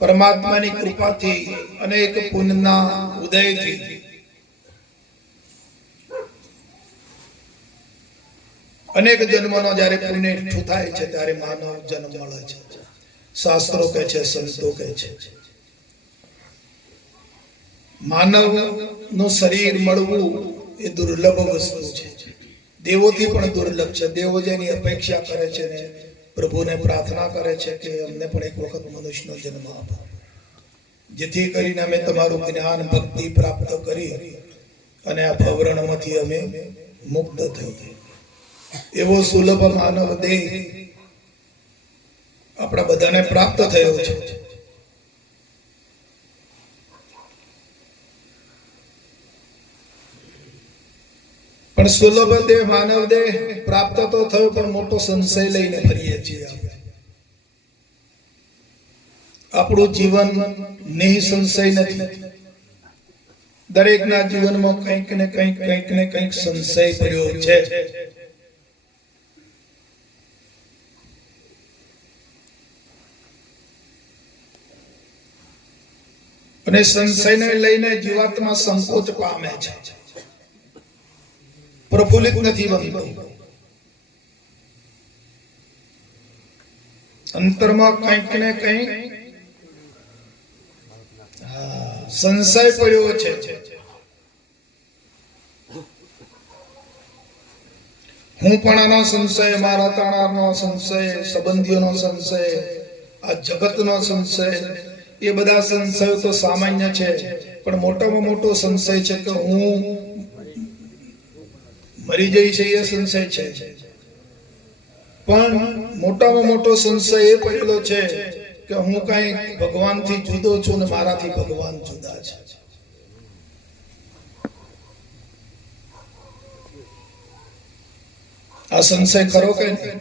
પરમાત્માની કૃપાથી અનેક પુણ્યના ઉદયથી અનેક જન્મનો જ્યારે પુણ્ય એકઠું થાય છે ત્યારે માનવ જન્મ મળે છે. શાસ્ત્રો કહે છે, સંતો કહે છે, માનવ નું શરીર મળવું એ દુર્લભ વસ્તુ છે. દેવોથી પણ દુર્લભ છે. દેવો જેની અપેક્ષા કરે છે ને પ્રભુને પ્રાર્થના કરે છે કે અમને પણ એક વખત મનુષ્યનો જન્મ આપો, જેથી કરીને અમે તમારું જ્ઞાન ભક્તિ પ્રાપ્ત કરી અને આ ભવરણમાંથી અમે મુક્ત થઈએ. એવો સુલભ માનવ દેહ આપણા બધાને પ્રાપ્ત થયો છે. પણ સુલભ દેહ માનવ દેહ પ્રાપ્ત તો થયો, પણ મોટો સંશય લઈને ફરીએ છીએ. આપણું જીવન નિઃસંશય નથી. દરેકના જીવનમાં કંઈક ને કંઈક સંશય પડ્યો છે. અને સંશયને લઈને જીવાત્મા સંકોચ પામે છે, પ્રફુલ્લિત નથી બનતો. અંતરમાં કંઈક ને કંઈક સંશય પડ્યો છે. હું પણ સંશય, મારા તાણાનો સંશય, સંબંધીઓનો સંશય, આ જગતનો સંશય, એ બધા સંશયો તો સામાન્ય છે. પણ મોટામાં મોટો સંશય છે કે હું મરી જઈશ, એ સંશય છે. પણ મોટામાં મોટો સંશય એ પડેલો છે કે હું કઈ ભગવાનથી જુદો છું ને મારાથી ભગવાન જુદા છે. આ સંશય ખરો કે નહીં?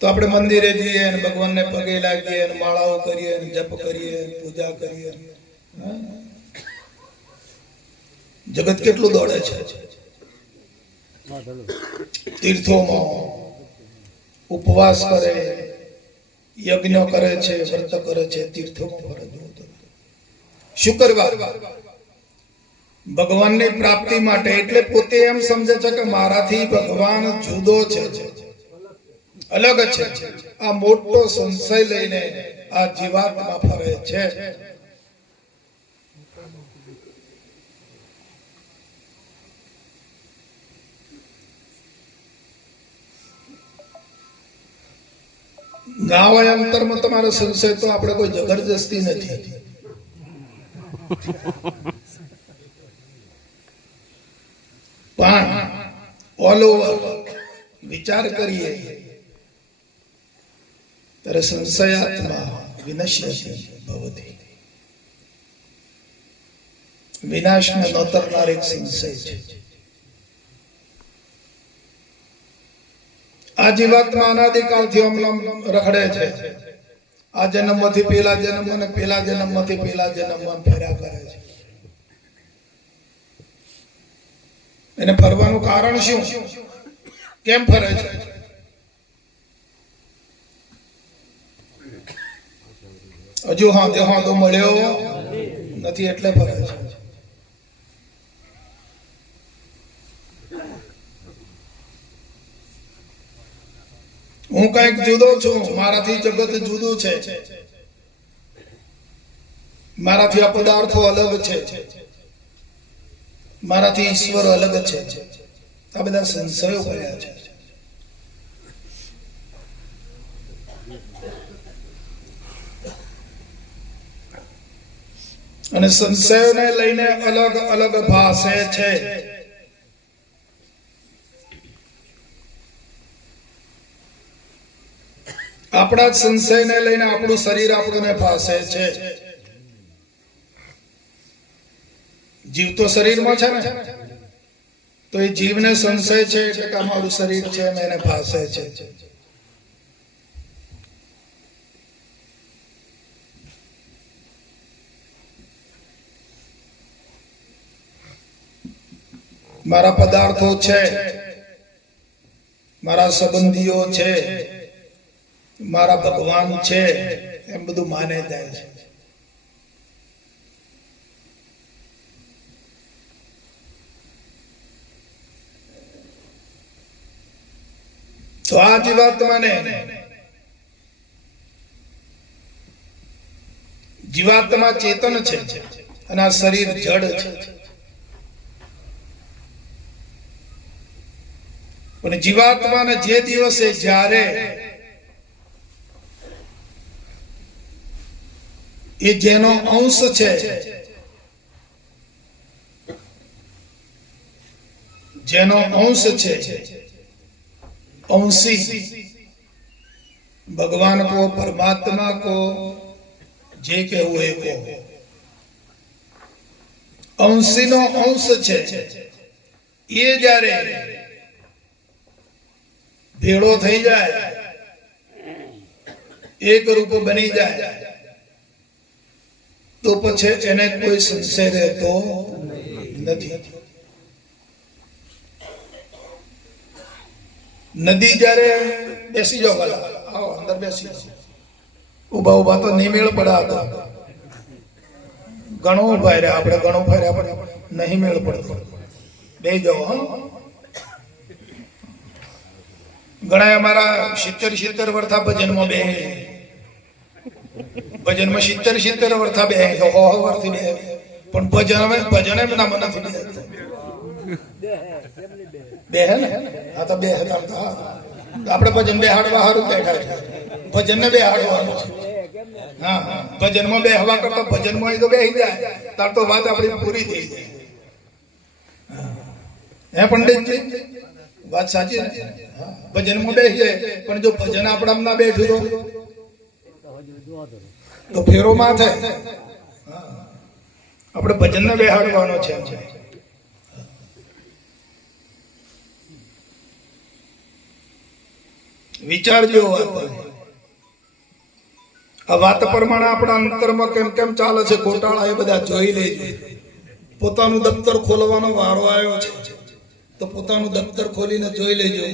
તો આપણે મંદિરે જઈએ અને ભગવાનને પગે લાગીએ અને માળાઓ કરીએ, જપ કરીએ, પૂજા કરીએ. જગત કેટલું દોડે છે તીર્થોમાં, ઉપવાસ કરે, યજ્ઞ કરે છે, વ્રત કરે છે, તીર્થોમાં ફરે. શું કરવા? ભગવાનની પ્રાપ્તિ માટે. એટલે પોતે એમ સમજે છે કે મારાથી ભગવાન જુદો છે, અલગ છે. આ મોટો સંશય લઈને આ જીવાત્મા ફરે છે. ના હોય અંતરમાં તમારો સંશય તો આપણે કોઈ જબરજસ્તી નથી. પણ ઓલ ઓવર વિચાર કરીએ ત્યારે સંશયાત્મા વિનશ્યતિ ભવતિ. વિનાશને નોતરનાર એક સંશય છે. આ જીવાત્મા અનાદિકાળથી અમલમ રખડે છે. આ જન્મમાંથી પેલા જન્મ અને પેલા જન્મમાંથી પેલા જન્મમાં ફર્યા કરે છે. એને ફરવાનું કારણ શું? કેમ ફરે છે? હજુ હાથો મળ્યો નથી એટલે ફરે છે. હું કઈક જુદો છું, મારાથી જગત જુદું છે, મારાથી આ પદાર્થો અલગ છે, મારાથી ઈશ્વર અલગ છે. આ બધા સંશયો પડ્યા છે. અને સંશયોને લઈને અલગ અલગ ભાષે છે. આપણા જ સંશયને લઈને આપણું શરીર આપણને ભાષે છે. જીવ તો શરીરમાં છે ને, તો એ જીવને સંશય છે એટલે કે અમારું શરીર છે અને એને ભાષે છે. મારા પદાર્થો છે, મારા સંબંધીઓ છે, મારા ભગવાન છે, એમ બધું માને જાય છે. તો આ જીવાત્માને જીવાત્મા ચેતન છે અને આ શરીર જડ છે. પણ જીવાત્માને જે દિવસે જ્યારે એ જેનો અંશ છે, જેનો અંશ છે, अंशी, भगवान को परमात्मा को जे कहવું એ કહો, અંશીનો અંશ છે એ જ્યારે ભેળો થઈ જાય, એક રૂપ બની જાય, તો પછી એને કોઈ સંશય રહેતો નથી. નદી જ્યારે બેસી જાઓ, આવો અંદર બેસી જાઓ, ઉભા ઉભા તો નહીં મેળ પડા. ઘણું ઉભા રહ્યા આપણે, ઘણું ફર્યા પણ નહીં મેળ પડતો. બે જાઓ. હા, ઘણા અમારા 70 વર્ષા ભજનમાં બે, ભજનમાં 70 વર્ષા બે, વર્ષથી બે, પણ ભજન એમ નામ નથી બે હે ને. આ તો બે આપણે ભજન બેહાડવા સારું બેઠા છે, ભજન ને બેહાડવાનું છે. હા, ભજનમાં બેહવા કરતા ભજનમાં તો બેસી જાય તાર તો વાત આપણી પૂરી થઈ જાય. હે પંડિતજી, વાત સાચી ને? ભજનમાં બેસી જાય, પણ જો ભજન આપણા ના બેઠું તો ફેરો માં થાય. આપણે ભજન ને બેહાડવાનો છે. વિચારજો, આ વાત પ્રમાણે આપણા અંતરમાં કેમ કેમ ચાલે છે ગોટાળા, એ બધા જોઈ લેજો. પોતાનું દફતર ખોલવાનો વારો આવ્યો છે તો પોતાનું દફતર ખોલીને જોઈ લેજો.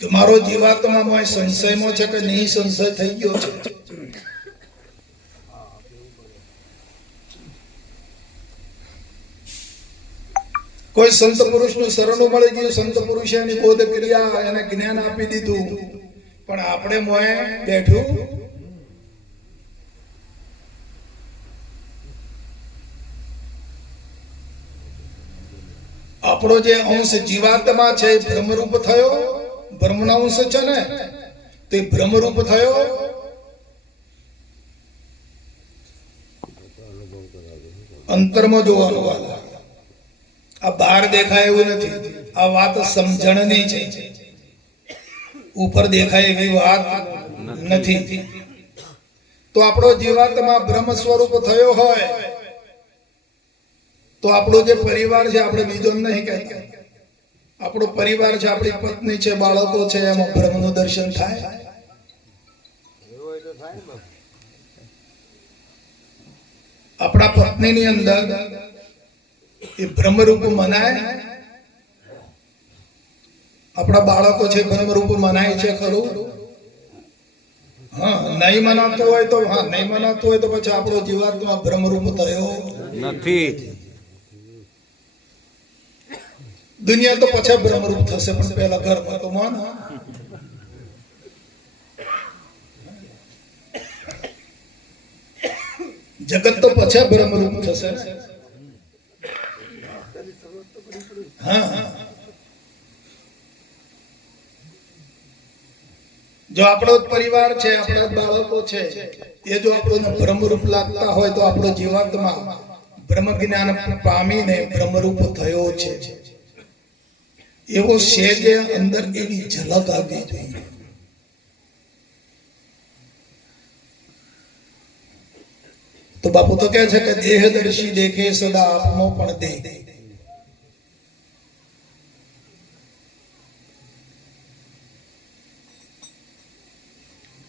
કે મારો જીવાત્મામાં સંશયમાં છે કે નહીં સંશય થઈ ગયો છે. કોઈ સંત પુરુષનું શરણું મળી ગયું, સંત પુરુષે એની બોધ ક્રિયા, એને જ્ઞાન આપી દીધું, પણ આપણે મોએ બેઠું. આપણો જે અંશ જીવાત્મા છે એ બ્રહ્મરૂપ થયો, બ્રહ્મનો અંશ છે ને, તો એ બ્રહ્મરૂપ થયો. અંતરમાં જોવાનું વાલા, આ બહાર દેખાય એવું નથી. આ વાત સમજણની છે, ઉપર દેખાય એવી વાત નથી. તો આપણો જીવાત્મા બ્રહ્મ સ્વરૂપ થયો હોય તો આપણો જે પરિવાર છે, આપણે બીજો નહીં કહેતા, આપણો પરિવાર છે, આપણી પત્ની છે, બાળકો છે, એમાં બ્રહ્મનું દર્શન થાય. આપણા પત્નીની અંદર એ બ્રહ્મરૂપ મનાય, આપણા બાળકો છે બ્રહ્મરૂપ મનાય છે ખરું? હા, નહીં મનાતું હોય તો, હા, નહીં મનાતું હોય તો પછી આપણો જીવાત્મા બ્રહ્મરૂપ થયો નથી. દુનિયા તો પછી બ્રહ્મરૂપ થશે, પણ પેલા ઘરમાં તો માન. જગત તો પછી બ્રહ્મરૂપ થશે. હા, જો આપણો પરિવાર છે, આપણા બાળકો છે, એ જો આપણને બ્રહ્મરૂપ લાગતા હોય તો આપણો જીવાત્મા બ્રહ્મ જ્ઞાન પામીને બ્રહ્મરૂપ થયો છે એવો શેજે અંદર એવી ઝલક આવવી જોઈએ. તો બાપુ તો કહે છે કે દેહદર્શી દેખે સદા આત્મો પણ દે.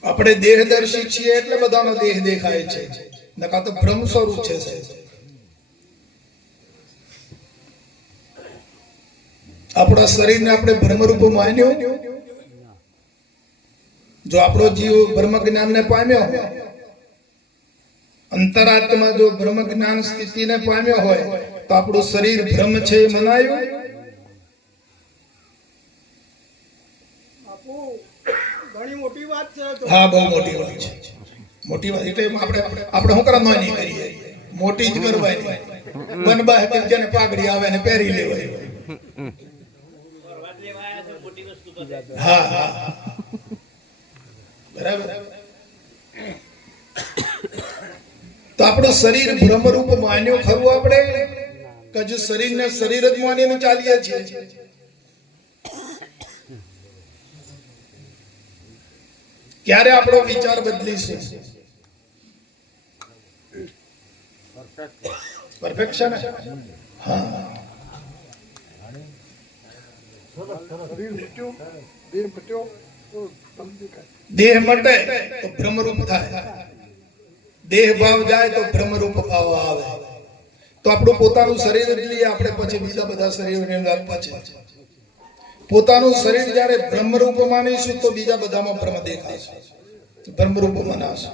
આપણે દેહદર્શી છીએ એટલે બધાનો દેહ દેખાય છે, નકા તો બ્રહ્મ સ્વરૂપ છે. આપણા શરીરને આપણે બ્રહ્મરૂપ માન્યું. જો આપણો જીવ બ્રહ્મ જ્ઞાનને પામ્યો, અંતરાત્મા જો બ્રહ્મ જ્ઞાન સ્થિતિને પામ્યો હોય તો આપણું શરીર બ્રહ્મ છે એ મનાયું. હા, બહુ મોટી વાત છે. મોટી વાત એટલે આપણે શું કરવા નહીં કરીએ, મોટી જ કરવાની. બનબા જેને પાઘડી આવે ને પહેરી લેવાય. હા હા, બરાબર. તો આપણું શરીર બ્રહ્મરૂપ માન્યું ખરું આપણે, કે જો શરીરને શરીર જ માનીને ચાલીએ છીએ? ક્યારે આપણો વિચાર બદલીશું? પરફેક્શન. હા, દેહ મટે તો બ્રહ્મરૂપ થાય, દેહ ભાવ જાય તો બ્રહ્મરૂપ ભાવ આવે. તો આપણું પોતાનું શરીર જ લઈએ આપણે, પછી બીજા બધા શરીરોને પછી પોતાનું શરીર જયારે બ્રહ્મરૂપ માનીશું તો બીજા બધામાં બ્રહ્મ દેખાશે, બ્રહ્મરૂપ મનાશે.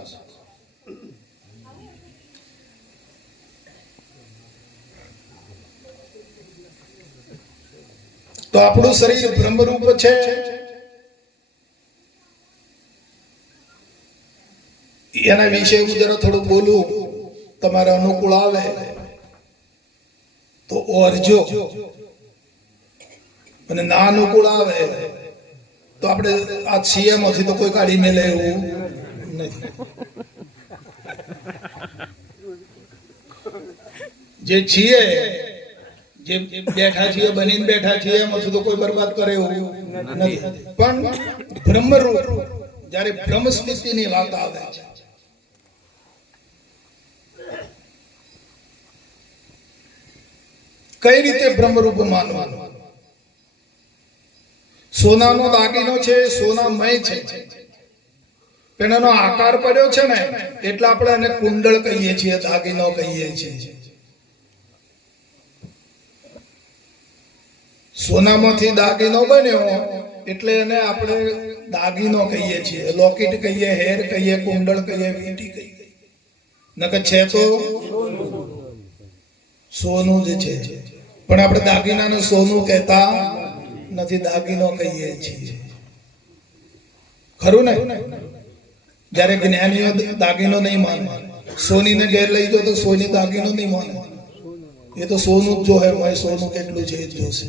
તો આપણું શરીર બ્રહ્મરૂપ છે. એના વિશે હું જરા થોડું બોલું, તમારે અનુકૂળ આવે તો ઓરજો, અને ના અનુકૂળ આવે તો આપણે આ સીએમ હશે તો કોઈ કાઢી મેલે એવું નથી. જે છીએ, જે બેઠા છીએ, બનીને બેઠા છીએ, એમ હશે તો કોઈ બરબાદ કરે એવું નથી. પણ બ્રહ્મરૂપ જયારે બ્રહ્મ સ્થિતિની વાત આવે છે, કઈ રીતે બ્રહ્મરૂપ માનવાનું? સોનાનો દાગીનો છે, સોનામય છે, પણ એનો આકાર પડ્યો છે ને એટલે આપણે એને કુંડળ કહીએ છીએ, દાગીનો કહીએ છીએ. સોનામાંથી દાગીનો બન્યો એટલે એને આપણે દાગીનો કહીએ છીએ, લોકેટ કહીએ, હેર કહીએ, કુંડળ કહીએ, વીંટી કહીએ. નકર છે તો સોનું જ છે, પણ આપણે દાગીનાને સોનું કહેતા નથી, દાગીનો કહીએ છીએ. ખરું ને? જયારે જ્ઞાનીઓ દાગીનો નહીં માને, સોનીને ઘેર લઈ જાઓ તો સોની દાગીનો નહીં માને, એ તો સોનું જ જોહે, સોનું કેટલું છે એ જોશે.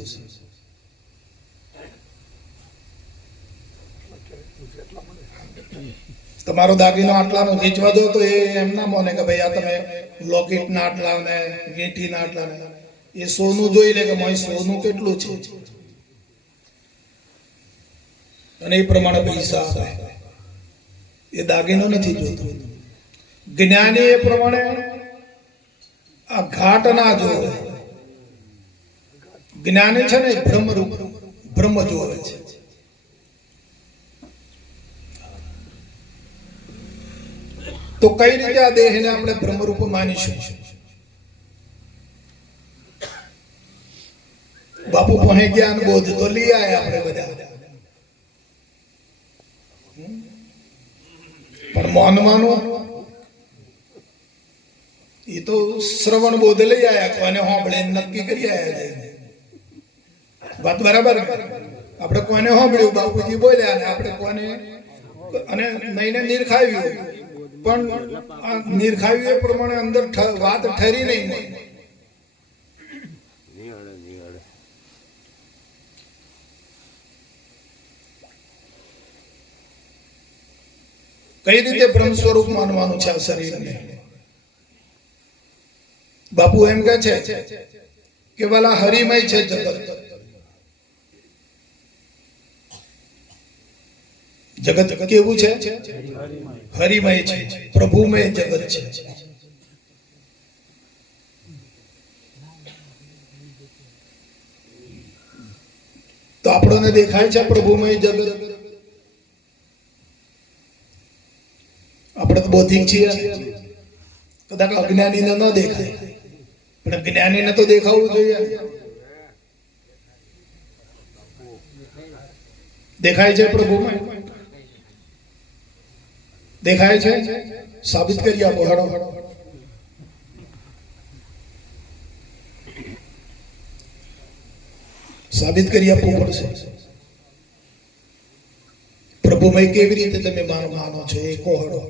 તમારો દાગીનો આટલાનો વેચવા દો તો એ એમ ના માને કે ભાઈ આ તમે લોકેટ ના આટલા ને વીંટી ના આટલા ને, એ સોનું જોઈ લે કે સોનું કેટલું છે, અને એ પ્રમાણે પૈસા આપે. એ દાગીનો નથી જોતો. જ્ઞાની એ પ્રમાણે આ ઘાટ ના જોવે. જ્ઞાની છે ને બ્રહ્મરૂપ, બ્રહ્મ જોવે છે. તો કઈ રીતે આ દેહને આપણે બ્રહ્મરૂપ માનીશું? બાપુ પહે જ્ઞાન બોધ તો લઈ આયા આપણે બધા, પણ માનવાનું એ તો શ્રવણ બોધ લઈ આયા, કોને સાંભળે નક્કી કરી આયા. વાત બરાબર? આપણે કોને સાંભળ્યું, બાપુજી બોલ્યા અને આપણે કોને, અને નઈને નિરખાવ્યું, પણ આ નિરખાવ્યું એ પ્રમાણે અંદર વાત ઠરી નહીં. કઈ રીતે બ્રહ્મ સ્વરૂપ માનવાનું છે આ શરીરને? બાપુ એમ કહે છે કે વાલા હરિમય છે જગત. જગત કેવું છે? હરિમય છે, પ્રભુમય જગત છે. તો આપણને દેખાય છે પ્રભુમય જગત? આપણે તો બૌદ્ધિક છીએ, કદાચ અજ્ઞાનીને ન દેખાય, પણ જ્ઞાનીને તો દેખાવું જોઈએ. દેખાય છે પ્રભુમાં? દેખાય છે? સાબિત કરી આપો. હડો સાબિત કરી આપવું પડશે. પ્રભુમય કેવી રીતે તમે માનો છો એ કહો. હડો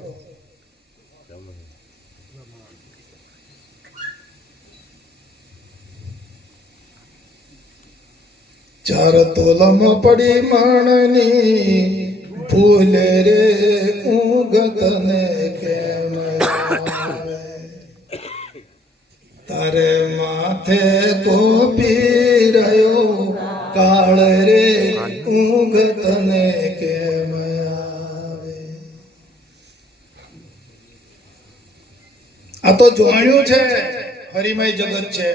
ચાર તોલમ પડી માણની ફૂલ રે ઊંઘ તને કેમ આવે? તારે માથે કોપી રહ્યો કાળ રે ઊંઘ તને કેમ આવે? આ તો જાણ્યું છે હરિમય જગત છે,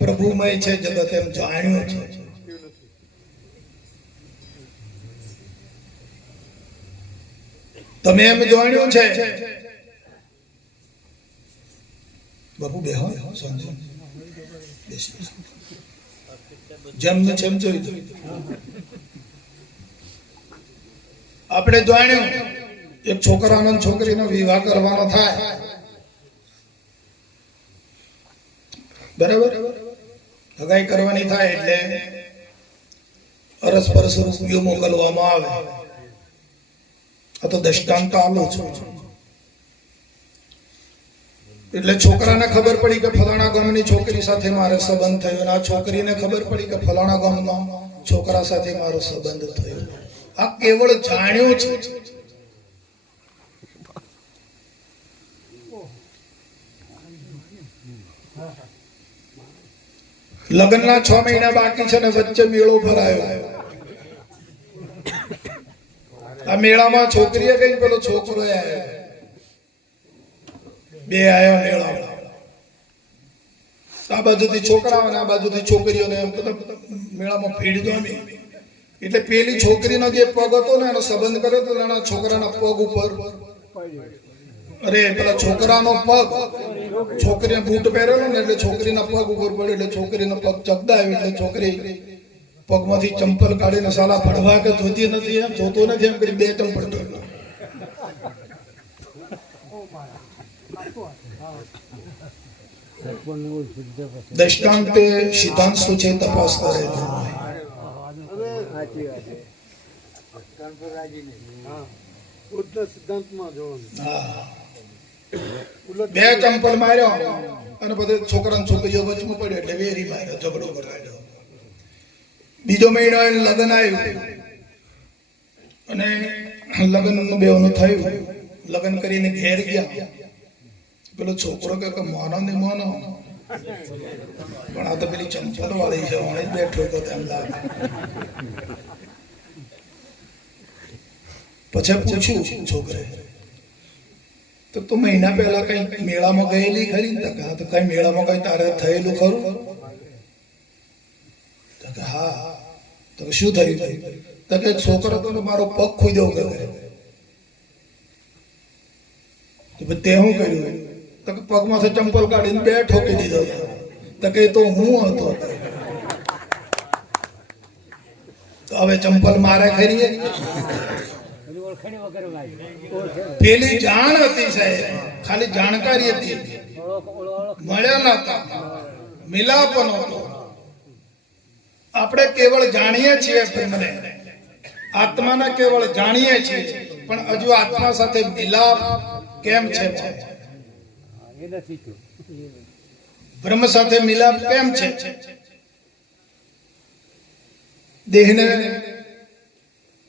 પ્રભુમય છે જગત, એમ જાણ્યું છે. તમે એમ જાણ્યું છે. બાપુ બેહો સમજો, જેમ જેમ જોયું આપણે જાણ્યું એક છોકરાનો છોકરીનો વિવાહ કરવાનો થાય, બરાબર? હગાઈ કરવાની થાય એટલે અરસપરસ રૂપિયો મોકલવામાં આવે. આ તો દ્રષ્ટાંત આલું છું. એટલે છોકરાને ખબર પડી કે ફલાણા ગામની છોકરી સાથે મારે સંબંધ થયો, અને આ છોકરીને ખબર પડી કે ફલાણા ગામના છોકરા સાથે મારો સંબંધ થયો. આ કેવળ જાણ્યું છે. લગ્નના 6 મહિના બાકી છે ને વચ્ચે મેળો ભરાયો. આ મેળામાં છોકરીએ કઈ પેલો છોકરો આવ્યો, બે આવ્યા મેળામાં. આ બાજુથી છોકરાઓ અને આ બાજુથી છોકરીઓને એમ મેળામાં ભીડ જામી. એટલે પેલી છોકરીનો જે પગ હતો ને એનો સંબંધ કર્યો તો એના છોકરાના પગ ઉપર, અરે પેલા છોકરાનો પગ, છોકરીને બૂટ પહેરેલો ને એટલે છોકરીના પગ ઉપર પડ્યો. એટલે છોકરીનો પગ ચગદાયો. એટલે છોકરી પગમાંથી ચંપલ કાઢીને સાલા ભડવા કે જોતી નથી, એમ જોતો નથી, એમ કરી 2 ચંપલ તોડ્યો. દ્રષ્ટાંતે સિદ્ધાંત શું છે તપાસ કરે. બે ચંપલ માર્યો અને બધે છોકરા છોકરીઓ વચમાં પડ્યો એટલે વેરી માર્યો, ઝઘડો કરાયો. બીજો મહિનો લગ્ન આવ્યું અને લગ્ન બેવનું થયું. લગ્ન કરીને ઘેર ગયા. પેલો છોકરો કે માનો ને માનો, પણ આ તો પેલી ચંપલ વાળી છે, હું બેઠો તો તેમ લાગે. પછી પૂછ્યું છોકરે તો તું મહિના પહેલા કઈ મેળામાં ગયેલી ખરી? તો કઈ મેળામાં કઈ તારે થયેલું ખરું? હા. તો શું થયું? તો કે છોકરો તો મારો પગ ખોદ્યો કે. તે શું કર્યું? તો કે પગમાંથી ચંપલ કાઢીને 2 ઠોકી દીધો. તો કે તો હું હતો. તો હવે ચંપલ મારે ખરી? પેલી જાણ હતી સાહેબ, ખાલી જાણકારી હતી, મળ્યા નતા, મિલાપ નહોતો. આપણે કેવળ જાણીએ છીએ પ્રેમને, આત્માને કેવળ જાણીએ છીએ, પણ હજુ આત્મા સાથે મિલાપ કેમ છે? બ્રહ્મ સાથે મિલાપ કેમ છે? દેહને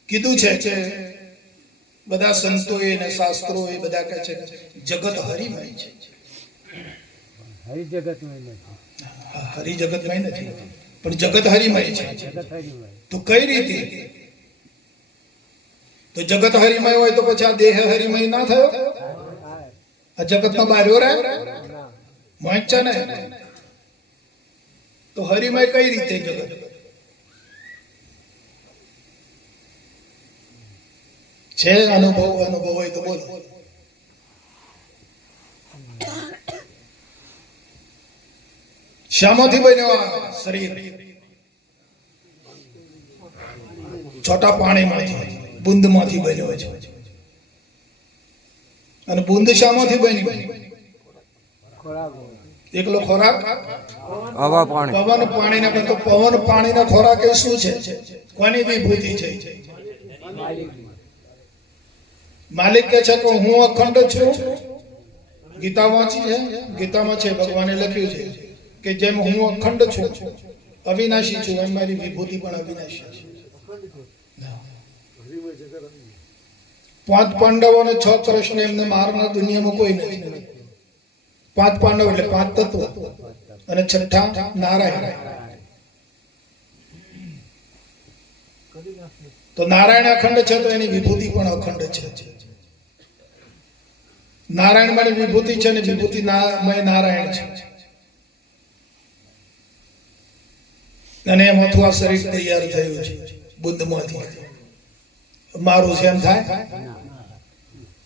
કીધું છે કે બધા સંતોએ અને શાસ્ત્રોએ બધા કહે છે જગત હરિમય છે. હરિ જગતમય નથી, પણ જગત હરિમય છે. તો કઈ રીતે? તો જગત હરિમય હોય તો પછી આ દેહ હરિમય ના થયો? આ જગત નો બાર્યો રહે મોંચા ને? તો હરિમય કઈ રીતે જગત? છે અનુભવ હોય તો બોલો. શામાંથી બન્યો આ શરીર? છોટા પાણીમાંથી બુંદમાંથી બન્યો છે. અને બુંદ શામાંથી બની? એકલો ખોરાક પવન પાણીના કરતો પવન પાણીના ખોરાક એ શું છે? કોની વિભૂતિ છે? માલિક કહે છે કે હું અખંડ છું. ગીતા વાંચી છે, ગીતામાં છે, ભગવાને લખ્યું છે કે જેમ હું અખંડ છું, અવિનાશી છું, એમ મારી વિભૂતિ પણ અવિનાશી છે. 5 પાંડવો અને 6 કૃષ્ણ એમને મારનાર દુનિયામાં કોઈ નથી. 5 પાંડવ એટલે 5 તત્વો અને છઠ્ઠા નારાયણ. તો નારાયણ અખંડ છે તો એની વિભૂતિ પણ અખંડ છે. નારાયણ માની વિભૂતિ છે ને વિભૂતિ નારાયણ છે. અને એમાંથી આ શરીર તૈયાર થયું છે બુદ્ધમાંથી. મારું જેમ થાય,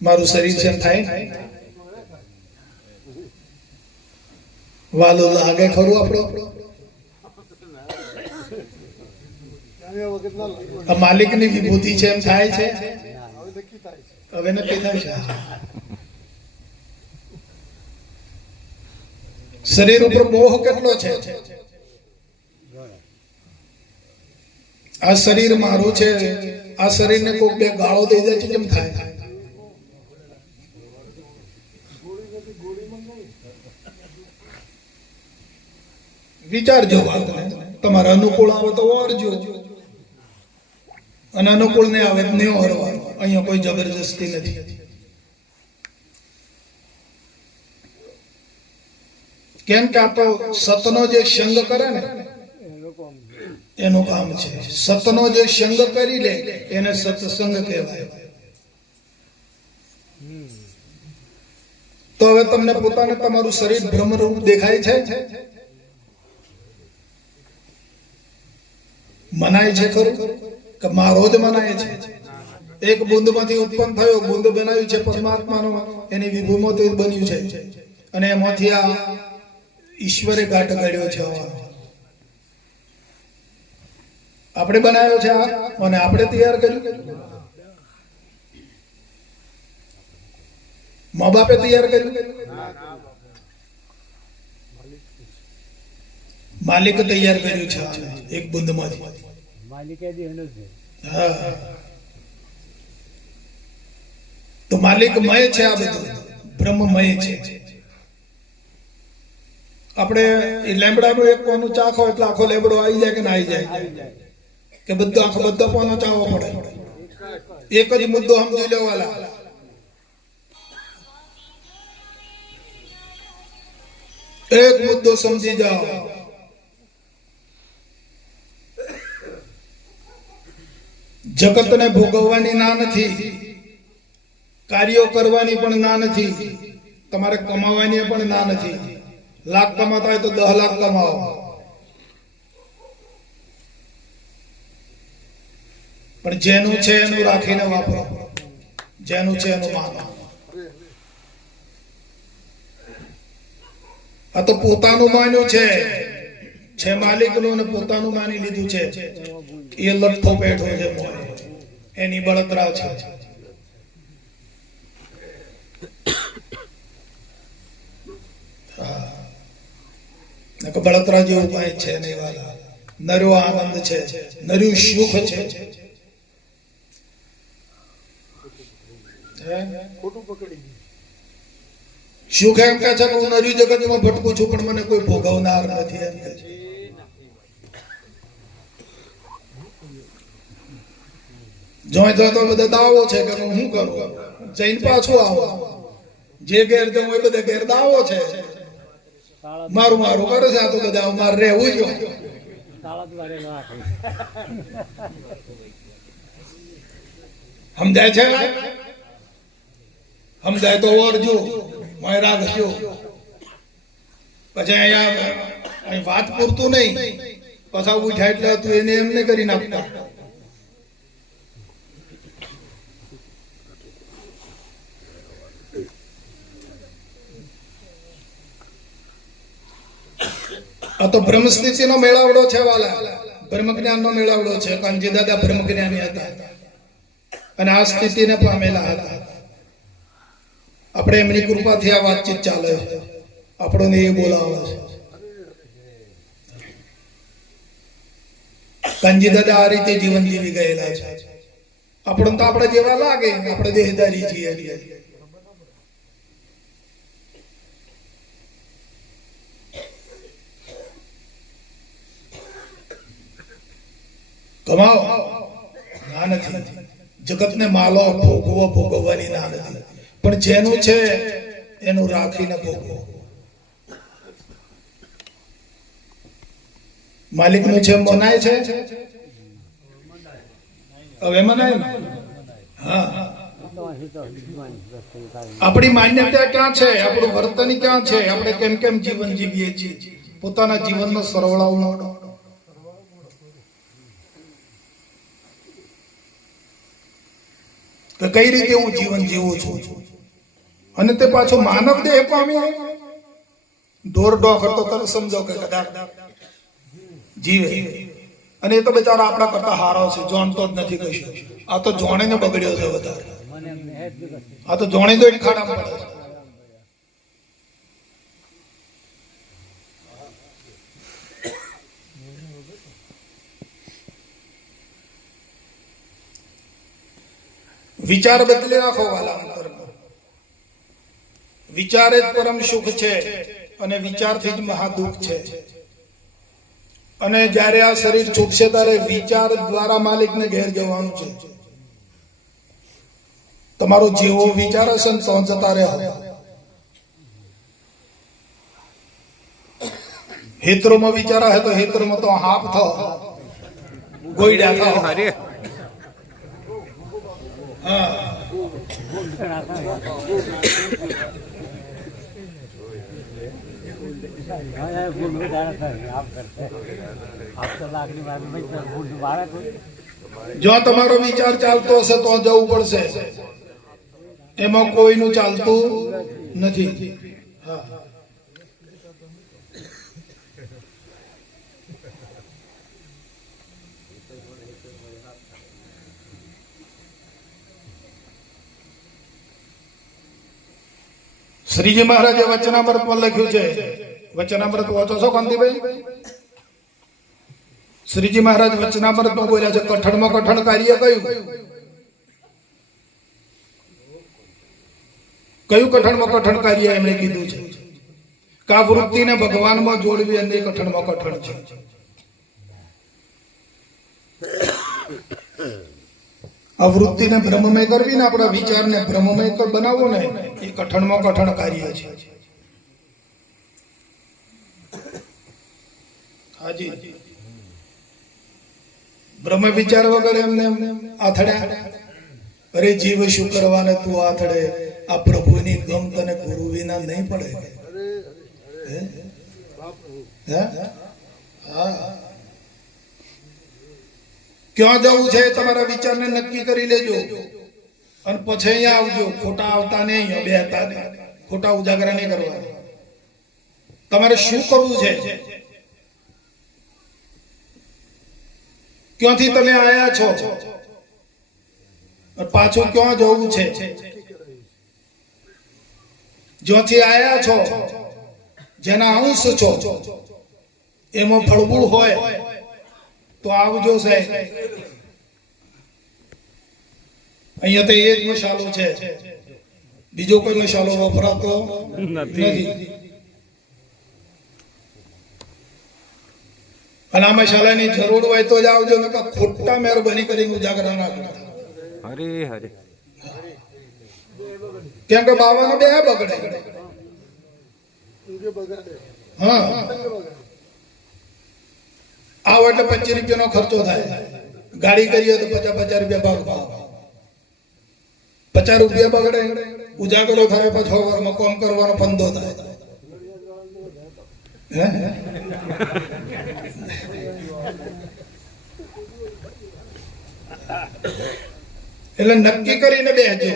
મારું શરીર જેમ થાય, વાલો લાગે ખરું આપણો? માલિકની વિભૂતિ છે એમ થાય છે? હવે નક્કી થાય છે. શરીર ઉપર મોહ કેટલો છે? આ શરીર મારું છે, આ શરીરને કોઈ બે ગાળો દઈ દે છે કેમ થાય? વિચારજો વાતને. તમારે અનુકૂળ આવે તો ઓરજો, અને અનુકૂળ ને આવે તો નહીં ઓરવાનું. અહીંયા કોઈ જબરજસ્તી નથી. કેમ કે આ તો સતનો જે સંગ કરે ને એનું કામ છે. સતનો જે સંગ કરી લે એને સત્સંગ કહેવાય. તો હવે તમને પોતાને તમારું શરીર ભ્રમરૂપ દેખાય છે? મનાય છે ખરું કે મારો જ મનાય છે? એક બુંદમાંથી ઉત્પન્ન થયો, બુંદ બનાવ્યું છે પરમાત્માનો, એની વિભૂમાંથી બન્યું છે, અને એમાંથી આ ઈશ્વરે ગાંઠ કાઢ્યો છે. આપણે બનાવ્યો છે આ, અને આપણે તૈયાર કર્યું? મા બાપે તૈયાર કર્યું? માલિક તૈયાર કર્યું છે એક બુંદમાંથી. હા, તો માલિક મય છે. આ બધું બ્રહ્મમય છે. આપણે એ લેમડાનું એક કોનું ચાખો એટલે આખો લેબડો આવી જાય કે ના આવી જાય? કે બધો આખો બધો કોનો ચાખવો પડે? એક જ મુદ્દો સમજી લેવાલા. એક મુદ્દો સમજી જાઓ. જગતને ભોગવવાની ના નથી, કાર્યો કરવાની પણ ના નથી, તમારે કમાવાની પણ ના નથી. લાખ કમાતા હોય તો 10 લાખ કમાવો, પણ જેનું છે એનું રાખીને વાપરો, જેનું છે એનું માનો. આ તો પોતાનું માન્યું છે માલિકનું, ને પોતાનું માની લીધું છે. એ લઠ્ઠો બેઠો છે, એની બળતરા છે. બળતરા જેવું કઈ છે નહીં વાલા. નર્યો આનંદ છે, નર્યું સુખ છે. સુખ એમ કે છે કે હું નર્યું જગતમાં ભટકું છું પણ મને કોઈ ભોગવનાર નથી, એમ કે છે. જોઈ તો બધા દાવો છે કે હું શું કરું, જઈને પાછું આવો. જે ઘેર જવું એ બધા ઘેર દાવો છે. મારું મારું કરે છે. આ તો બધા મારે રહેવું જ. સમજાય છે? સમજાય તો ઓરજો, મોય રાખજો. પછી અહીંયા વાત પૂરતું નહીં, પાછા ઉઠ્યા એટલે તું એને એમને કરી નાખતા. આ તો બ્રહ્મ સ્થિતિનો મેળાવડો છે વાલા. બ્રહ્મ જ્ઞાનનો મેળાવડો છે. કાનજી દાદા બ્રહ્મ જ્ઞાની હતા અને આ સ્થિતિને પામેલા હતા. આપણે એમની કૃપાથી આ વાતચીત ચાલે છે, આપણને એ બોલાવે છે. કાનજી દાદા આ રીતે જીવન જીવી ગયેલા છે. આપણને તો આપણે જેવા લાગે, આપણે દેહદારી છીએ. કમાઓ ના નથી, જગતને માલો ભોગવવાની ના નથી, પણ જેનું છે એનું રાખીને ભોગવો. માલિકનું છે મનાય છે, હવે મનાય ને. હા, આપણી માન્યતા ક્યાં છે, આપણું વર્તન ક્યાં છે, આપણે કેમ કેમ જીવન જીવીએ છીએ, પોતાના જીવનનો સરવાળો કે કઈ રીતે હું જીવન જીવું છું. અને તે પાછો માનવ દેહ પામી ઢોર ડોખર તો તમે સમજો કે કદાચ જીવે, અને એ તો બિચારો આપણા કરતા હારો છે, જાણતો જ નથી કશું. આ તો જોણીને બગડ્યો છે વધારે. આ તો જોણી તો ખાડામાં પડે છે. વિચાર બદલી નાખો વાલા અંતરમાં. વિચાર જ પરમ સુખ છે અને વિચારથી જ મહાદુખ છે. અને જ્યારે આ શરીર છૂટશે ત્યારે વિચાર દ્વારા માલિકને ઘેર જવાનું છે. તમારો જેવો વિચાર હશે ને તો જતા રહો. હેતરોમાં વિચાર હે તો હેતરોમાં તો હાફ થો, ગોઈડા થો. જો તમારો વિચાર ચાલતો હશે તો જવું પડશે, એમાં કોઈનું ચાલતું નથી. શ્રીજી મહારાજે વચનામૃતમાં લખ્યું છે. વચનામૃત વાંચો છો કાંતિભાઈ? શ્રીજી મહારાજ વચનામૃતમાં બોલ્યા છે, કઠણમાં કઠણ કાર્ય કયું? કયું કઠણમાં કઠણ કાર્ય એમણે કીધું છે કે આ વૃત્તિને ભગવાનમાં જોડવી અને કઠણમાં કઠણ છે. આ વૃત્તિને બ્રહ્મમય કરવી ને આપણા વિચારને બ્રહ્મમય બનાવવો ને એ કઠણમાં કઠણ કાર્ય છે. હાજી, બ્રહ્મ વિચાર વગર એમને આથડ્યા. અરે જીવ શું કરવાને તું આથડે, આ પ્રભુની ગમ તને ગુરુ વિના નહીં પડે. ક્યાં જવું છે તમારા વિચારને નક્કી કરી લેજો અને પછી અહીંયા આવજો. ખોટા આવતા નહીં, બેહતા નહીં, ખોટા ઉજાગરા નહીં કરવા. તમારે શું કરવું છે, ક્યાંથી તમે આયા છો, પાછું ક્યાં જવું છે. જ્યાંથી આયા છો, જેના અંશ છો, એમાં ફળવું હોય તો આવજો સાહેબ. અહીંયા તો એક મસાલો છે, બીજો કોઈ મસાલો વપરાતો નથી. અને આ મસાલાની જરૂર હોય તો જ આવજો, નકર ખોટા મહેરબાની કરીને ઉજાગરા ના કરતા. હરે હરે. કેમ કે બાવાનો બે બગડે. હા, આવો એટલે 25 રૂપિયાનો ખર્ચો થાય. ગાડી કરીએ તો 50 રૂપિયા ભાવ. 50 રૂપિયા બગડે, ઉજાગરો થાય પછી વારમાં કોમ કરવાનો ફંદો થાય. એટલે નક્કી કરીને બેસજો.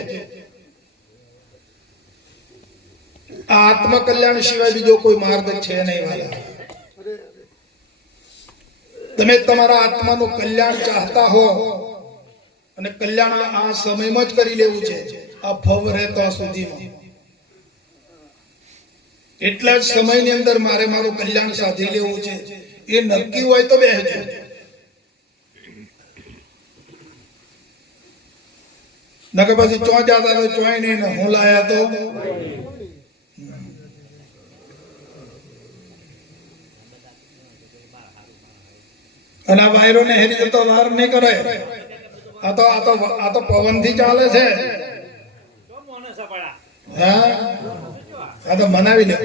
આત્મકલ્યાણ સિવાય બીજો કોઈ માર્ગ છે નહીં વાલા. તમે તમારા આત્માનું કલ્યાણ ચાહતા હો અને કલ્યાણ આ સમયમાં જ કરી લેવું છે, આ ભવ રહેતા સુધીમાં. એટલા જ સમયની અંદર મારે મારું કલ્યાણ સાધી લેવું છે, એ નક્કી હોય તો બેસજો. નકર પછી ચો જાતા તો ચોય નહીં ને હું લાયા તો. અને આ વાયરો ને હેરી જતો વાર નહીં કરે. આ તો પવન થી ચાલે છે. હા, આ તો મનાવી લે,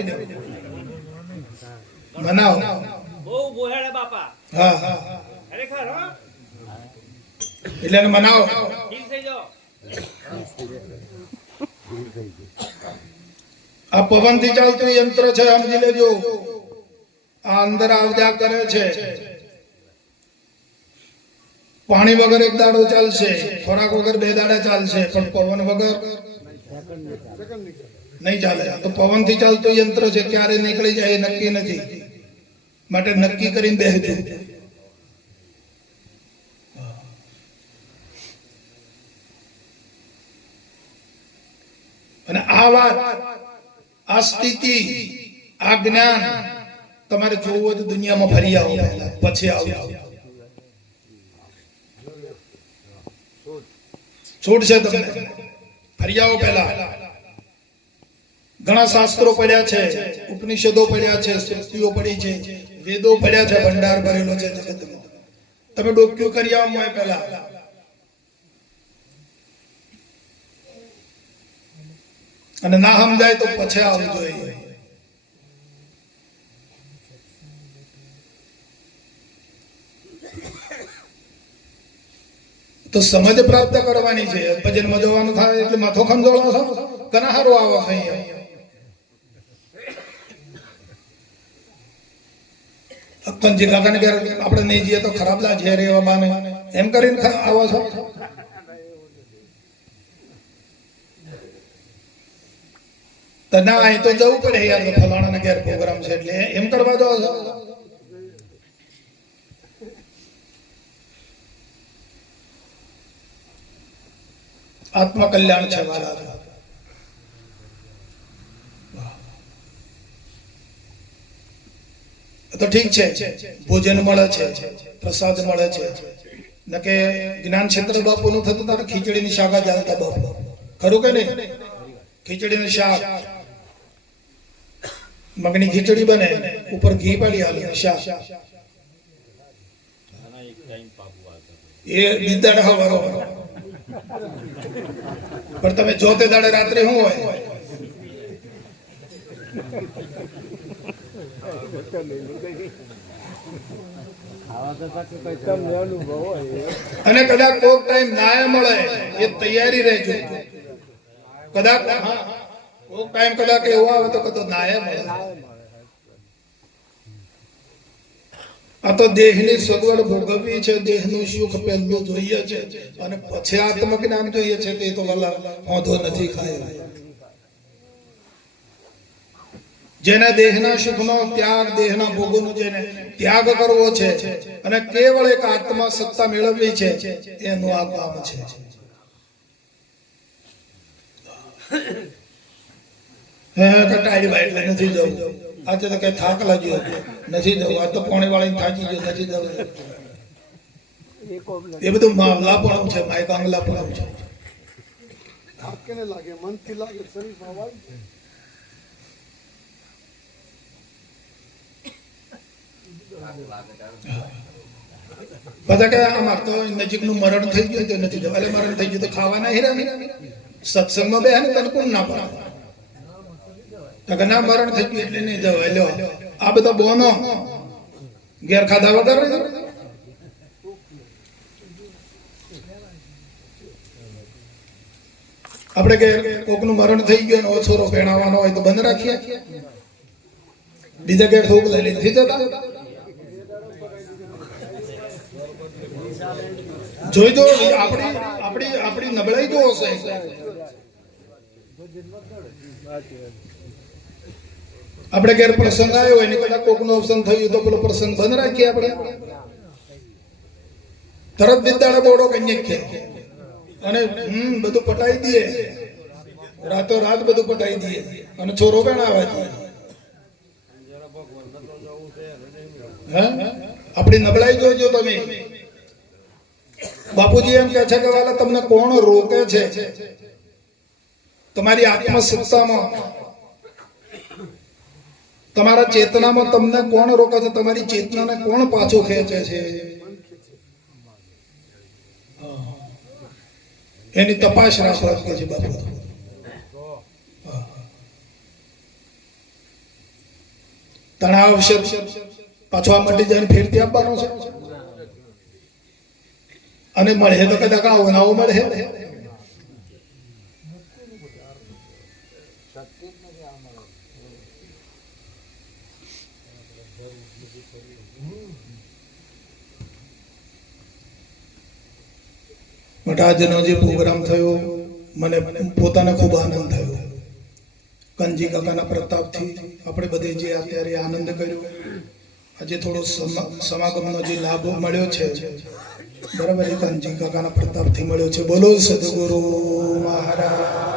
મનાવો. હા હા, એટલે મનાવો. આ પવન થી ચાલતું યંત્ર છે, સમજી લેજો. આ અંદર આવજા કરે છે. પાણી વગર એક દાડો ચાલશે, ખોરાક વગર 2 દાડા ચાલશે, પણ પવન વગર નહીં ચાલે. તો પવન થી ચાલતું યંત્ર છે, ક્યારે નીકળી જાય એ નક્કી નથી, માટે નક્કી કરીને બેસજો. અને આ વાત, આ સ્થિતિ, આ જ્ઞાન તમારે જોવું હોય તો દુનિયામાં ફરી આવો, પછી આવો. છૂટશે તમને, ફરી આવો પહેલા. ઘણા શાસ્ત્રો પડ્યા છે, ઉપનિષદો પડ્યા છે, સ્મૃતિઓ પડી છે, વેદો પડ્યા છે, ભંડાર ભરેલો છે જગતમાં. તમે ડોક્યું કરી આવો પહેલા. અને ના સમજાય તો પછી આવવું જોઈએ. તો સમજ પ્રાપ્ત કરવાની છે. ભજન મજવાનું થાય એટલે માથો ખંજોળો છો, કના હારો આવો અહીંયા. અક્કનજી કાકાને ઘેર આપણે નહીં જઈએ તો ખરાબ લાગે રે એવા બાને, એમ કરીને આવો છો. તો ના, અહીં તો જવું પડે યાર, ફલાણા ના ઘેર પ્રોગ્રામ છે એટલે એમ કરવા દો છો. આત્મા કલ્યાણ છે મારા. તો ઠીક છે, ભોજન મળે છે, પ્રસાદ મળે છે. ન કે જ્ઞાન ક્ષેત્ર બાપુ નું થતું તારે ખીચડી ની શાક ચાલતા બાપુ, ખરું કે નહીં? ખીચડી નું શાક, મગની ખીચડી બને, ઉપર ઘી પાડી હાલે શાક. એ બીજા હવારો, પણ તમે જોતે દાડે રાત્રે શું હોય? અને કદાચ કોઈક ટાઈમ ના મળે એ તૈયારી રહેજો. કદાચ કોઈક ટાઈમ કદાચ એવો આવે તો કદાચ ના મળે. આ તો દેહની સગવડ ભોગવવી છે, દેહનું સુખ પહેલું જોઈએ છે, અને પછી આત્મજ્ઞાન જોઈએ છે. તે તો વાલા વાંધો નથી ખાય. જેના દેહના સુખનો ત્યાગ, દેહના ભોગોનો જેને ત્યાગ કરવો છે અને કેવળ એક આત્મા સત્તા મેળવવી છે, એનું આ કામ છે. કટાડી એટલે નથી જવું. આજે તો કઈ થાક લાગ્યો નથી જવું. આ તો પોણી વાળી થાકી ગયો નથી જવું. એ બધું મામલાપણું છે, માયકાંગલાપણું છે. થાક કેને લાગે? મનથી લાગે, શરીરમાં વાય. બધા કે આમાં તો નજીક નું મરણ થઈ ગયું તો નથી જવું. એટલે મરણ થઈ ગયું તો ખાવાના હીરા નહીં. સત્સંગમાં બે તને કોણ ના પાડે? ના, મરણ થઈ ગયું એટલે નહીં જવાય. લો આ બધા બોનો ઘેર ખાધા વગર આપણે કે કોક નું મરણ થઈ ગયું ઓછોરો પહેણાવાનો હોય તો બંધ રાખીએ. બીજા ઘેર થોક લઈ નથી જતા. જોઈ દો આપણી નબળાઈ જો હશે. આપણે ઘેર પ્રસંગ આવ્યો હોય ને કદાચ કોક નું અવસાન થયું તો પેલો પ્રસંગ બંધ રાખીએ આપણે. તરત બિદાડે બોડો કન્યક કે અને બધું પટાઈ દઈએ, રાતો રાત બધું પટાઈ દઈએ અને ચોરો પણ આવે છે. આપણી નબળાઈ જોજો તમે. બાપુજી એમ કહે છે કે વાલા તમને કોણ રોકે છે? તમારી આત્મસત્તામાં, તમારા ચેતનામાં તમને કોણ રોકે છે? તમારી ચેતનાને કોણ પાછું ખેંચે છે? એની તપાસ રાખવા કે છે બાપુ. તણાવ છે પાછો આ મટી જાય ફેરથી આપવાનો છે અને મળે તો કદાચ આવો નાવો મળે. આજનો જે પ્રોગ્રામ થયો મને પોતાને ખૂબ આનંદ થયો. કનજી કાકાના પ્રતાપથી આપણે બધે જે અત્યારે આનંદ કર્યો, આજે થોડો સમાગમનો જે લાભ મળ્યો છે બરાબર એ કનજી કાકાના પ્રતાપથી મળ્યો છે. બોલો સદગુરુ મહારાજ.